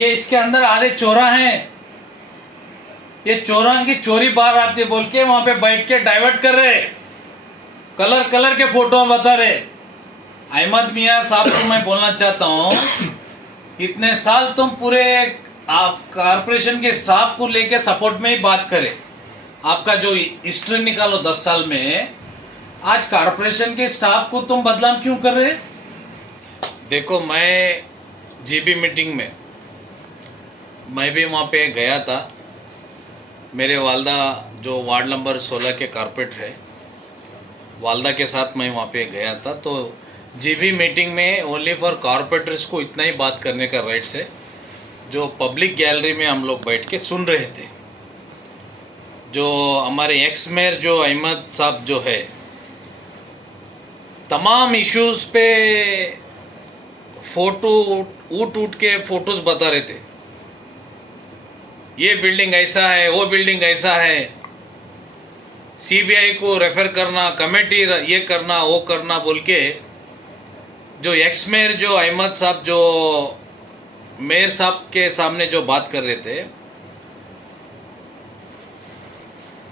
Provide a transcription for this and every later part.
ये इसके अंदर आधे चोरा हैं। ये चोरा की चोरी बाहर आती है बोल के वहां पे बैठ के डाइवर्ट कर रहे, कलर कलर के फोटो बता रहे। अहमद मियां साहब को मैं बोलना चाहता हूँ, इतने साल तुम पूरे आप कारपोरेशन के स्टाफ को लेके सपोर्ट में ही बात करें। आपका जो हिस्ट्री निकालो 10 साल में, आज कारपोरेशन के स्टाफ को तुम बदनाम क्यों कर रहे? देखो, मैं जीबी मीटिंग में मैं भी वहाँ पे गया था। मेरे वालदा जो वार्ड नंबर 16 के कारपोरेटर है, वालदा के साथ मैं वहाँ पे गया था। तो जीबी मीटिंग में ओनली फॉर कारपोरेटर्स को इतना ही बात करने का राइट्स है, जो पब्लिक गैलरी में हम लोग बैठ के सुन रहे थे। जो हमारे एक्स मेयर जो अहमद साहब जो है, तमाम इश्यूज पे फोटो उठ के फोटोज बता रहे थे। ये बिल्डिंग ऐसा है, वो बिल्डिंग ऐसा है, सीबीआई को रेफर करना, कमेटी ये करना वो करना बोल के जो एक्स मेयर जो अहमद साहब जो मेयर साहब के सामने जो बात कर रहे थे,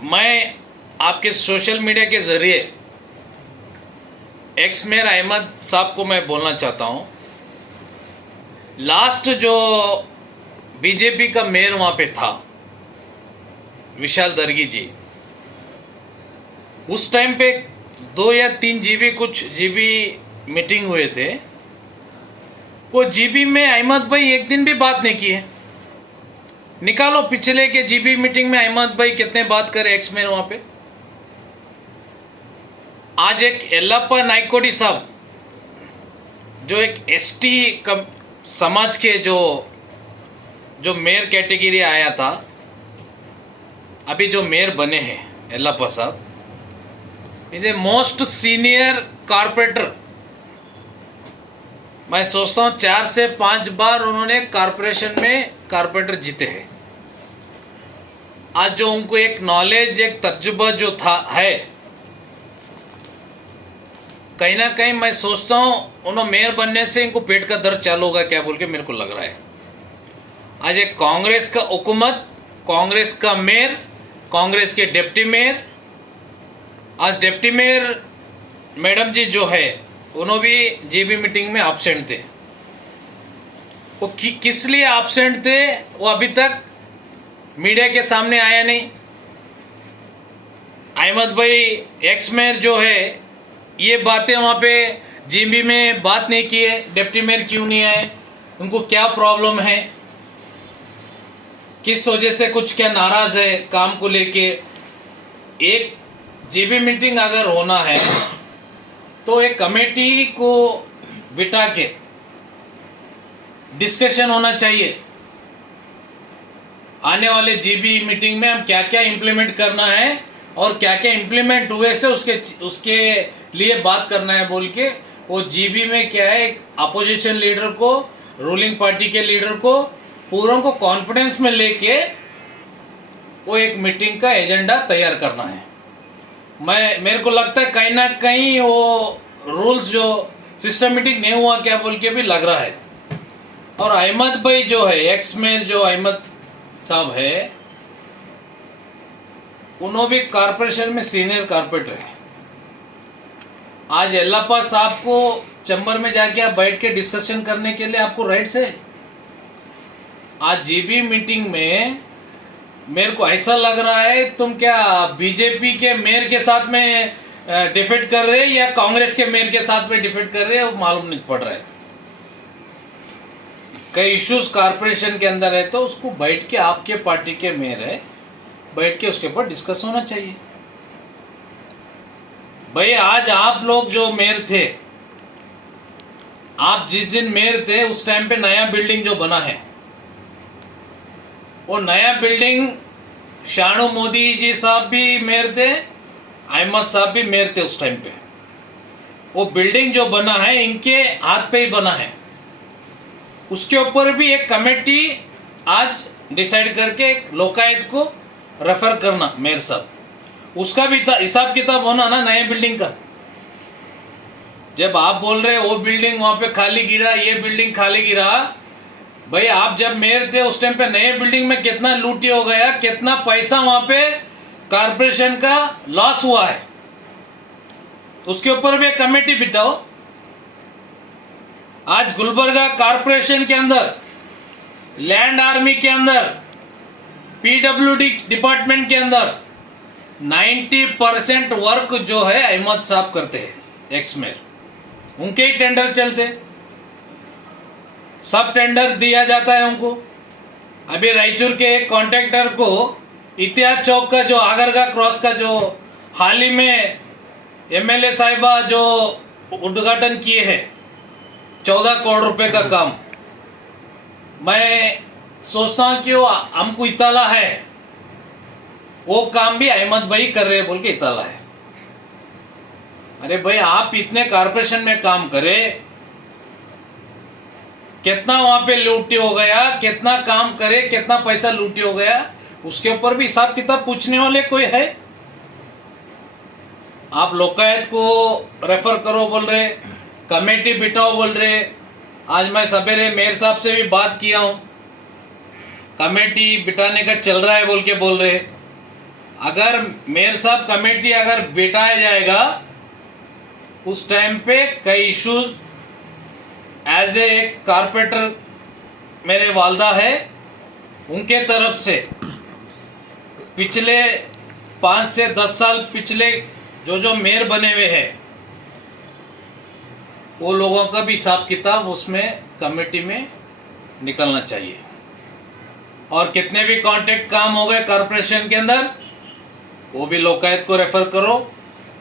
मैं आपके सोशल मीडिया के ज़रिए एक्स मेयर अहमद साहब को मैं बोलना चाहता हूँ, लास्ट जो बीजेपी का मेयर वहाँ पे था विशाल दर्गी जी, उस टाइम पे 2 या 3 जीबी कुछ जीबी मीटिंग हुए थे। वो जीबी में अहमद भाई एक दिन भी बात नहीं किए। निकालो पिछले के जीबी मीटिंग में अहमद भाई कितने बात करे एक्स मेयर वहाँ पे। आज एक येल्लप्पा नायकोडी साहब जो एक एसटी समाज के जो मेयर कैटेगरी आया था, अभी जो मेयर बने हैं येल्लप्पा साहब, is a most senior corporator. मैं सोचता हूँ 4 से 5 बार उन्होंने कारपोरेशन में कारपोरेटर जीते हैं। आज जो उनको एक नॉलेज, एक तजुर्बा जो था है, कहीं ना कहीं मैं सोचता हूँ उन्होंने मेयर बनने से इनको पेट का दर्द चालू होगा क्या बोल के मेरे को लग रहा है। आज एक कांग्रेस का हुकूमत, कांग्रेस का मेयर, कांग्रेस के डिप्टी मेयर, आज डिप्टी मेयर मैडम जी जो है उन्होंने भी जीबी मीटिंग में एब्सेंट थे। वो किस लिए एब्सेंट थे वो अभी तक मीडिया के सामने आया नहीं। अहमद भाई एक्स मेयर जो है, ये बातें वहाँ पे जीबी में बात नहीं की है। डिप्टी मेयर क्यों नहीं आए, उनको क्या प्रॉब्लम है, किस वजह से कुछ क्या नाराज है काम को लेके। एक जीबी मीटिंग अगर होना है तो एक कमेटी को बिठा के डिस्कशन होना चाहिए। आने वाले जीबी मीटिंग में हम क्या क्या इम्प्लीमेंट करना है और क्या क्या इम्प्लीमेंट हुए से उसके लिए बात करना है बोल के। वो जीबी में क्या है, एक अपोजिशन लीडर को, रूलिंग पार्टी के लीडर को, पूरों को कॉन्फिडेंस में लेके वो एक मीटिंग का एजेंडा तैयार करना है। मेरे को लगता है कहीं ना कहीं वो रूल्स जो सिस्टमेटिक नहीं हुआ क्या बोल के भी लग रहा है। और अहमद भाई जो है, एक्स मेयर जो अहमद साहब है, उन्होंने भी कारपोरेशन में सीनियर कारपोरेटर है। आज येल्लप्पा साहब को चैम्बर में जाके आप बैठ के डिस्कशन करने के लिए आपको राइट्स है। आज जीबी मीटिंग में मेरे को ऐसा लग रहा है तुम क्या बीजेपी के मेयर के साथ में डिफेट कर रहे हैं या कांग्रेस के मेयर के साथ में डिफेट कर रहे हैं, वो मालूम नहीं पड़ रहा है। कई इश्यूज कारपोरेशन के अंदर है तो उसको बैठ के, आपके पार्टी के मेयर है, बैठ के उसके ऊपर डिस्कस होना चाहिए। भाई आज आप लोग जो मेयर थे, आप जिस दिन मेयर थे उस टाइम पे नया बिल्डिंग जो बना है, वो नया बिल्डिंग शानू मोदी जी साहब भी मेयर थे, अहमद साहब भी मेयर थे उस टाइम पे। वो बिल्डिंग जो बना है इनके हाथ पे ही बना है। उसके ऊपर भी एक कमेटी आज डिसाइड करके लोकायुक्त को रेफर करना मेयर साहब, उसका भी हिसाब किताब होना ना नए बिल्डिंग का। जब आप बोल रहे वो बिल्डिंग वहाँ पे खाली गिरा, ये बिल्डिंग खाली गिरा, भाई आप जब मेयर थे उस टाइम पे नए बिल्डिंग में कितना लूटी हो गया, कितना पैसा वहां पे कारपोरेशन का लॉस हुआ है, उसके ऊपर भी कमेटी बिठाओ। आज गुलबर्गा कारपोरेशन के अंदर, लैंड आर्मी के अंदर, पीडब्ल्यूडी डिपार्टमेंट के अंदर 90% वर्क जो है अहमद साहब करते हैं, एक्स मेयर, उनके ही टेंडर चलते, सब टेंडर दिया जाता है उनको। अभी रायचूर के एक कॉन्ट्रैक्टर को इतिहास चौक का जो आगरगा क्रॉस का जो हाल ही में एमएलए साहिबा जो उद्घाटन किए हैं 14 करोड़ रुपए का काम, मैं सोचता हूँ कि वो हमको इताला है, वो काम भी अहमद भाई कर रहे हैं बोल के इताला है। अरे भाई आप इतने कारपोरेशन में काम करे, कितना वहां पे लूटी हो गया, कितना काम करे, कितना पैसा लूटी हो गया, उसके ऊपर भी हिसाब किताब पूछने वाले कोई है? आप लोकायत को रेफर करो बोल रहे, कमेटी बिठाओ बोल रहे। आज मैं सवेरे मेयर साहब से भी बात किया हूं, कमेटी बिठाने का चल रहा है बोल के बोल रहे। अगर मेयर साहब कमेटी अगर बिठाया जाएगा उस टाइम पे कई इश्यूज एज ए कारपोरेटर मेरे वालदा है, उनके तरफ से पिछले 5 से 10 साल पिछले जो मेयर बने हुए हैं वो लोगों का भी हिसाब किताब उसमें कमेटी में निकलना चाहिए। और कितने भी कॉन्ट्रैक्ट काम हो गए कारपोरेशन के अंदर वो भी लोकायत को रेफर करो,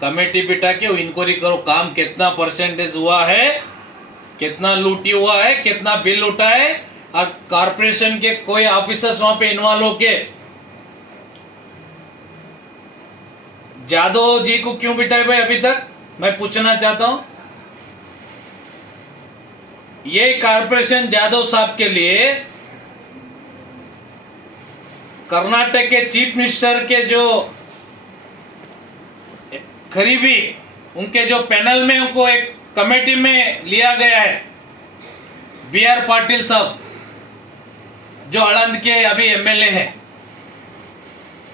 कमेटी बिठा के इंक्वायरी करो, काम कितना परसेंटेज हुआ है, कितना लूटी हुआ है, कितना बिल उठा है। और कारपोरेशन के कोई ऑफिसर्स वहां पे इन्वॉल्व होके जादव जी को क्यों बिठाए भाई अभी तक, मैं पूछना चाहता हूं। ये कारपोरेशन जादव साहब के लिए कर्नाटक के चीफ मिनिस्टर के जो करीबी उनके जो पैनल में उनको एक कमेटी में लिया गया है, BR पाटिल साहब जो आनंद के अभी एमएलए हैं,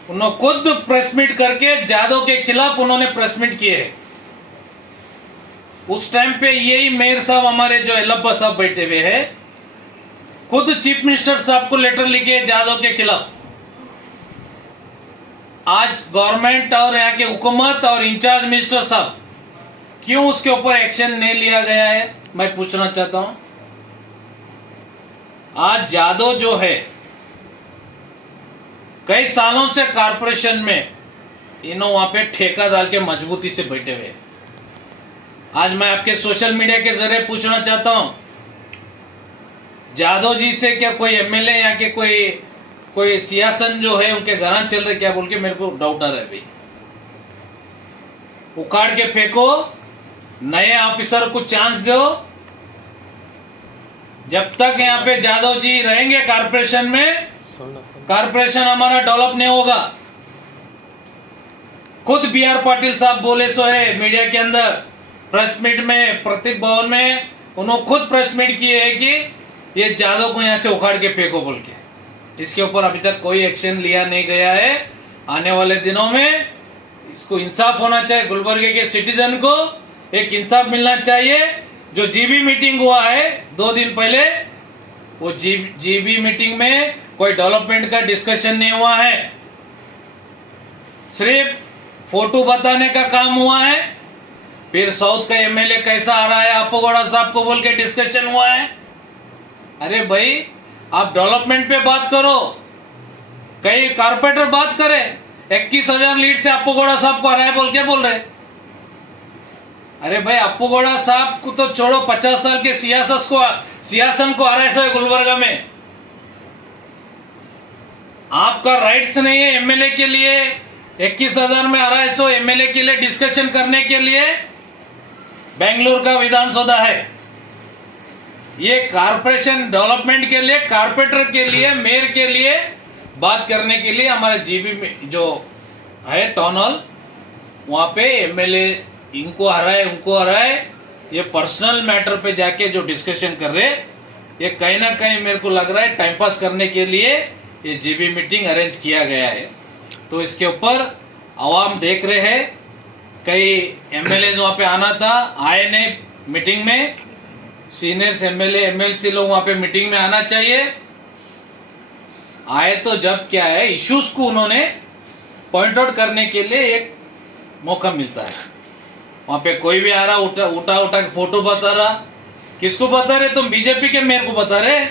उन्होंने खुद प्रेस मीट करके जादव के खिलाफ उन्होंने प्रेस मीट किए हैं। उस टाइम पे यही मेयर साहब हमारे जो एलब्बा साहब बैठे हुए हैं, खुद चीफ मिनिस्टर साहब को लेटर लिखे जादव के खिलाफ। आज गवर्नमेंट और यहाँ के हुकूमत और इंचार्ज मिनिस्टर साहब क्यों उसके ऊपर एक्शन नहीं लिया गया है, मैं पूछना चाहता हूं। आज जादव जो है कई सालों से कारपोरेशन में इन्हों वहां पे ठेका डाल के मजबूती से बैठे हुए हैं। आज मैं आपके सोशल मीडिया के जरिए पूछना चाहता हूं, जादव जी से क्या कोई एमएलए या के कोई सियासन जो है उनके घर चल रहे क्या बोल के मेरे को डाउट आ रहा है भाई। उखाड़ के फेंको, नए ऑफिसर को चांस दो। जब तक यहाँ पे जादव जी रहेंगे कारपोरेशन में, कारपोरेशन हमारा डेवलप नहीं होगा। खुद BR पाटिल साहब बोले सो है मीडिया के अंदर, प्रेस मीट में, प्रतीक भवन में उन्होंने खुद प्रेस मीट किए है कि ये जादव को यहाँ से उखाड़ के फेंको बोल के। इसके ऊपर अभी तक कोई एक्शन लिया नहीं गया है। आने वाले दिनों में इसको इंसाफ होना चाहिए, गुलबर्गे के सिटीजन को एक इंसाफ मिलना चाहिए। जो जीबी मीटिंग हुआ है 2 दिन पहले, वो जीबी मीटिंग में कोई डेवलपमेंट का डिस्कशन नहीं हुआ है, सिर्फ फोटो बताने का काम हुआ है। फिर साउथ का एमएलए कैसा आ रहा है अप्पूगौड़ा साहब को बोल के डिस्कशन हुआ है। अरे भाई आप डेवलपमेंट पे बात करो, कई कारपोरेटर बात करे 21,000 लीड से अप्पूगौड़ा साहब को हराया बोल के बोल रहे। अरे भाई अप्पूगौड़ा साहब को तो छोड़ो, 50 साल के सियासन को हराया सो गुलबर्गा में। आपका राइट्स नहीं है एमएलए के लिए 21,000 में हराया सो एमएलए के लिए डिस्कशन करने के लिए बेंगलुरु का विधानसभा है। ये कारपोरेशन डेवलपमेंट के लिए, कारपोरेटर के लिए, मेयर के लिए बात करने के लिए हमारे जीबी में जो है टाउन हॉल, वहाँ पे एमएलए इनको हराए उनको हराए, ये पर्सनल मैटर पे जाके जो डिस्कशन कर रहे, ये कहीं ना कहीं मेरे को लग रहा है टाइम पास करने के लिए ये जीबी मीटिंग अरेंज किया गया है। तो इसके ऊपर आवाम देख रहे हैं, कई एमएलए वहाँ पे आना था, आए नहीं मीटिंग में। सीनियर्स एमएलए एमएलसी लोग वहाँ पे मीटिंग में आना चाहिए, आए तो जब क्या है इश्यूज को उन्होंने पॉइंट आउट करने के लिए एक मौका मिलता है। वहाँ पे कोई भी आ रहा उठा के फोटो बता रहा, किसको बता रहे? तुम बीजेपी के मेयर को बता रहे,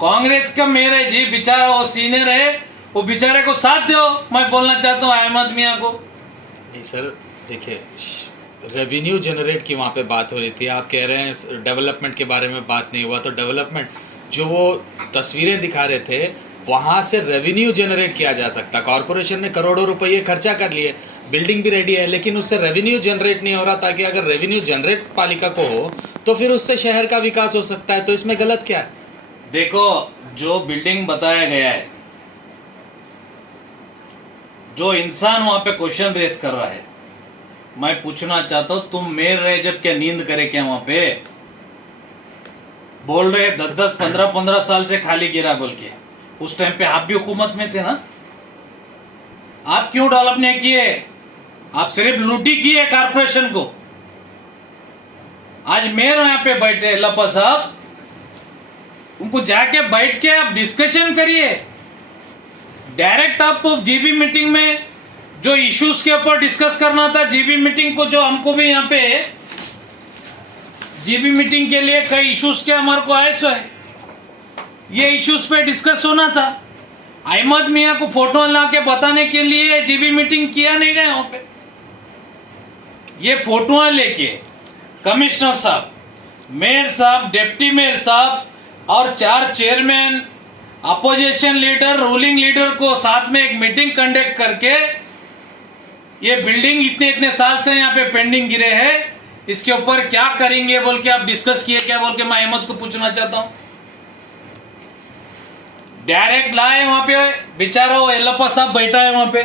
कांग्रेस का मेयर है जी, बेचारा वो सीनियर है, वो बेचारे को साथ दो। मैं बोलना चाहता हूँ अहमद मियाँ को। नहीं सर, देखिए रेवेन्यू जनरेट की वहाँ पे बात हो रही थी, आप कह रहे हैं डेवलपमेंट के बारे में बात नहीं हुआ। तो डेवलपमेंट जो वो तस्वीरें दिखा रहे थे वहाँ से रेवेन्यू जनरेट किया जा सकता। कॉरपोरेशन ने करोड़ों रुपये खर्चा कर लिए, बिल्डिंग भी रेडी है, लेकिन उससे रेवेन्यू जनरेट नहीं हो रहा। ताकि अगर रेवेन्यू जनरेट पालिका को हो तो फिर उससे शहर का विकास हो सकता है। तो इसमें गलत क्या है? देखो, जो बिल्डिंग बताया गया है, जो इंसान वहां पे क्वेश्चन रेस कर रहा है, मैं पूछना चाहता हूं, तुम मेयर रहे जब क्या नींद करे क्या? वहां पे बोल रहे 10-10, 15-15 साल से खाली गिरा बोल के। उस टाइम पे आप भी हुकूमत में थे ना, आप क्यों डेवलप नहीं किए? आप सिर्फ लूटी किए कारपोरेशन को। आज मेयर यहाँ पे बैठे लपा साहब, उनको जाके बैठ के आप डिस्कशन करिए। डायरेक्ट आप जीबी मीटिंग में जो इश्यूज के ऊपर डिस्कस करना था, जीबी मीटिंग को जो हमको भी यहाँ पे जीबी मीटिंग के लिए कई इश्यूज के हमारे को आए सो है, ये इश्यूज पे डिस्कस होना था। अहमद मियाँ को फोटो ला के बताने के लिए जीबी मीटिंग किया नहीं गया वहां पे। ये फोटो लेके कमिश्नर साहब, मेयर साहब, डिप्टी मेयर साहब और 4 chairman, opposition leader, ruling leader को साथ में एक मीटिंग कंडक्ट करके ये बिल्डिंग इतने साल से यहाँ पे पेंडिंग गिरे हैं, इसके ऊपर क्या करेंगे बोल के आप डिस्कस किए क्या बोल के मैं अहमद को पूछना चाहता हूँ। डायरेक्ट लाए वहां पे, बेचारा वो येल्लप्पा साहब बैठा है वहां पे,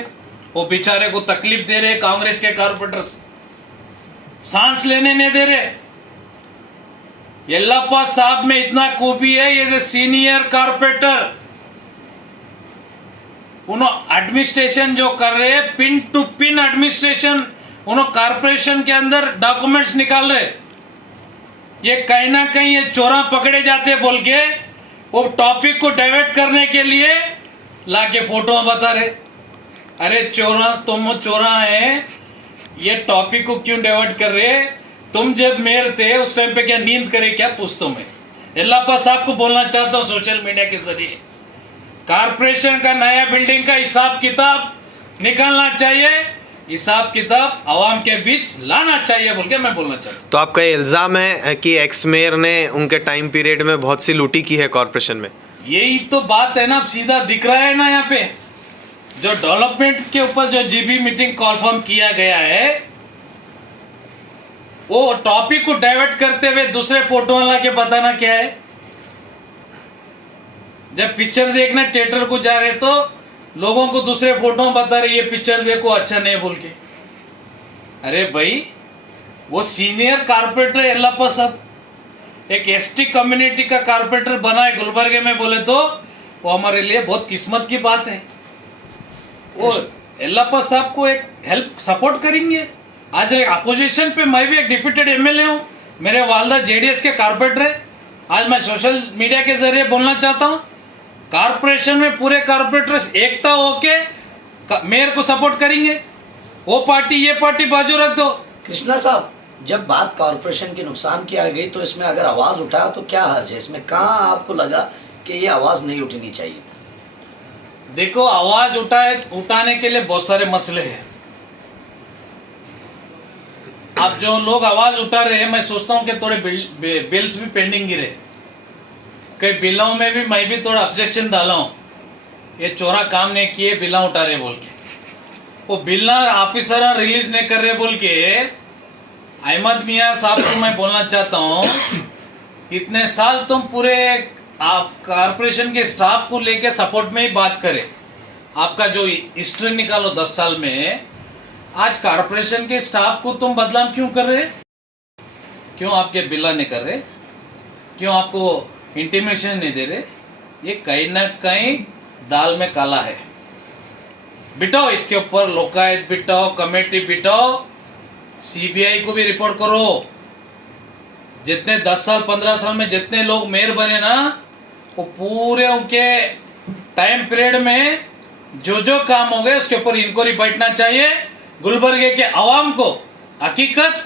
वो बेचारे को तकलीफ दे रहे कांग्रेस के कारपोरेटर्स, सांस लेने नहीं दे रहे। येल्लप्पा साहब में इतना खूबी है, ये सीनियर कारपोरेटर, उन्होंने एडमिनिस्ट्रेशन जो कर रहे हैं, पिन टू पिन एडमिनिस्ट्रेशन, उन्होंने कारपोरेशन के अंदर डॉक्यूमेंट्स निकाल रहे। ये कहीं ना कहीं ये चोरा पकड़े जाते बोल के वो टॉपिक को डाइवर्ट करने के लिए लाके फोटो बता रहे। अरे चोरा, तुम चोरा है, ये टॉपिक को क्यों डाइवर्ट कर रहे? तुम जब मेयर थे उस टाइम पे क्या नींद करे क्या? पूछता हूं मैं। येल्लप्पा साहब को बोलना चाहता हूं सोशल मीडिया के जरिए, कारपोरेशन का नया बिल्डिंग का हिसाब किताब निकालना चाहिए, हिसाब किताब आवाम के बीच लाना चाहिए बोल के मैं बोलना चाहता हूँ। तो आपका ये इल्ज़ाम है कि एक्स मेयर ने उनके टाइम पीरियड में बहुत सी लूटी की है कॉरपोरेशन में? यही तो बात है ना, सीधा दिख रहा है ना यहाँ पे। जो डेवलपमेंट के ऊपर जो जीबी मीटिंग कॉन्फर्म किया गया है, वो टॉपिक को डाइवर्ट करते हुए दूसरे फोटो वाला के बताना क्या है। जब पिक्चर देखने थिएटर को जा रहे तो लोगों को दूसरे फोटो बता रहे ये पिक्चर देखो अच्छा नहीं बोल के। अरे भाई, वो सीनियर कारपोरेटर येल्लप्पा साहब एक एसटी कम्युनिटी का कारपोरेटर बना है गुलबर्गे में, बोले तो वो हमारे लिए बहुत किस्मत की बात है। वो येल्लप्पा साहब को एक हेल्प सपोर्ट करेंगे। आज एक अपोजिशन पे मैं भी एक डिफीटेड एमएलए हूँ, मेरे वालदा जेडीएस के कारपोरेटर है। आज मैं सोशल मीडिया के जरिए बोलना चाहता हूँ, कारपोरेशन में पूरे कारपोरेटर्स एकता होके मेयर को सपोर्ट करेंगे। वो पार्टी ये पार्टी बाजू रख दो। कृष्णा साहब, जब बात कॉरपोरेशन के नुकसान की आ गई तो इसमें अगर आवाज उठाया तो क्या हर्ज है? इसमें कहाँ आपको लगा कि ये आवाज नहीं उठनी चाहिए था? देखो, आवाज उठाने के लिए बहुत सारे मसले हैं। अब जो लोग आवाज उठा रहे हैं, मैं सोचता हूँ कि थोड़े बिल्स भी पेंडिंग गिरे, कई बिलों में भी मैं भी थोड़ा ऑब्जेक्शन डाला हूँ, ये चोरा काम नहीं किए, बिल्ला उठा रहे बोल के। वो बिल्ला ऑफिसर रिलीज नहीं कर रहे बोल के अहमद मियाँ साहब को मैं बोलना चाहता हूँ, इतने साल तुम पूरे आप कारपोरेशन के स्टाफ को लेके सपोर्ट में ही बात करें। आपका जो हिस्ट्री निकालो 10 साल में, आज कारपोरेशन के स्टाफ को तुम बदनाम क्यों कर रहे? क्यों आपके बिल्ला नहीं कर रहे? क्यों आपको इंटीमेशन नहीं दे रहे, ये कहीं ना कहीं दाल में काला है। बिठाओ इसके ऊपर लोकायत बिठाओ, कमेटी बिठाओ, सीबीआई को भी रिपोर्ट करो। जितने 10 साल 15 साल में जितने लोग मेयर बने ना, वो पूरे उनके टाइम पीरियड में जो जो काम हो गए उसके ऊपर इंक्वायरी बैठना चाहिए। गुलबर्गे के आवाम को हकीकत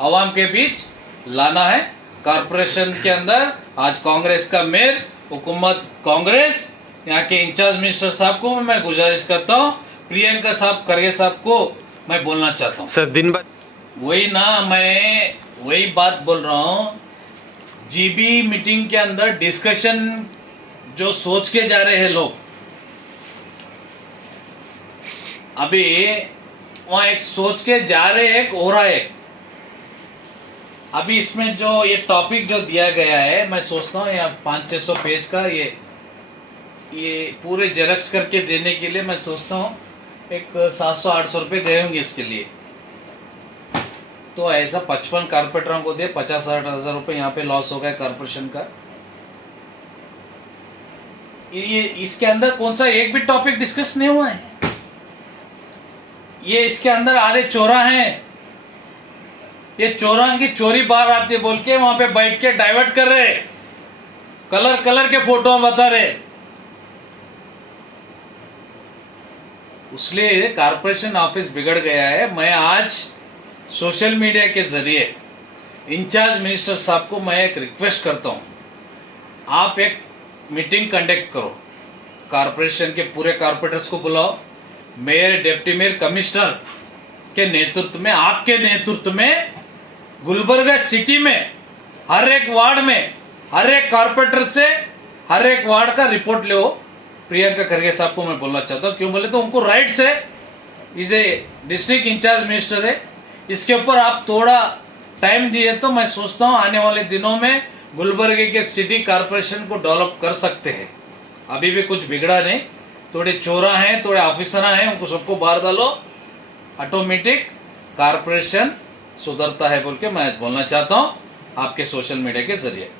आवाम के बीच लाना है। कॉरपोरेशन के अंदर आज कांग्रेस का मेयर, हुकूमत कांग्रेस, यहाँ के इंचार्ज मिनिस्टर साहब को मैं गुजारिश करता हूँ, प्रियंका साहब खरगे साहब को मैं बोलना चाहता हूँ। सर दिन भर वही ना, मैं वही बात बोल रहा हूँ। जीबी मीटिंग के अंदर डिस्कशन जो सोच के जा रहे हैं लोग, अभी वहाँ एक सोच के जा रहे हैं, एक हो रहा है। अभी इसमें जो ये टॉपिक जो दिया गया है, मैं सोचता हूँ यहाँ 500-600 पेज का ये पूरे जेरक्स करके देने के लिए मैं सोचता हूँ एक 700-800 रुपये गए होंगे इसके लिए। तो ऐसा 55 कारपोरेटरों को दे, 50-60 हज़ार रुपये यहाँ पे लॉस हो गया कॉरपोरेशन का। ये इसके अंदर कौन सा एक भी टॉपिक डिस्कस नहीं हुआ है। ये इसके अंदर आधे चोरा हैं, ये चोरा की चोरी बाहर आती है बोल के वहां पे बैठ के डाइवर्ट कर रहे, कलर के फोटो बता रहे। इसलिए कारपोरेशन ऑफिस बिगड़ गया है। मैं आज सोशल मीडिया के जरिए इंचार्ज मिनिस्टर साहब को मैं एक रिक्वेस्ट करता हूं, आप एक मीटिंग कंडक्ट करो, कारपोरेशन के पूरे कारपोरेटर्स को बुलाओ, मेयर, डिप्टी मेयर, कमिश्नर के नेतृत्व में, आपके नेतृत्व में गुलबर्गा सिटी में हर एक वार्ड में हर एक कारपोरेटर से हर एक वार्ड का रिपोर्ट ले। प्रियंका खरगे साहब को मैं बोलना चाहता हूँ, क्यों बोले तो उनको राइट्स है, is a district in-charge minister है। इसके ऊपर आप थोड़ा टाइम दिए तो मैं सोचता हूँ आने वाले दिनों में गुलबर्गे के सिटी कारपोरेशन को डेवलप कर सकते हैं। अभी भी कुछ बिगड़ा नहीं, थोड़े चोरा हैं, थोड़े ऑफिसर हैं, उनको सबको बाहर डालो, ऑटोमेटिक कारपोरेशन सुधरता है बोल के मैं बोलना चाहता हूँ आपके सोशल मीडिया के जरिए।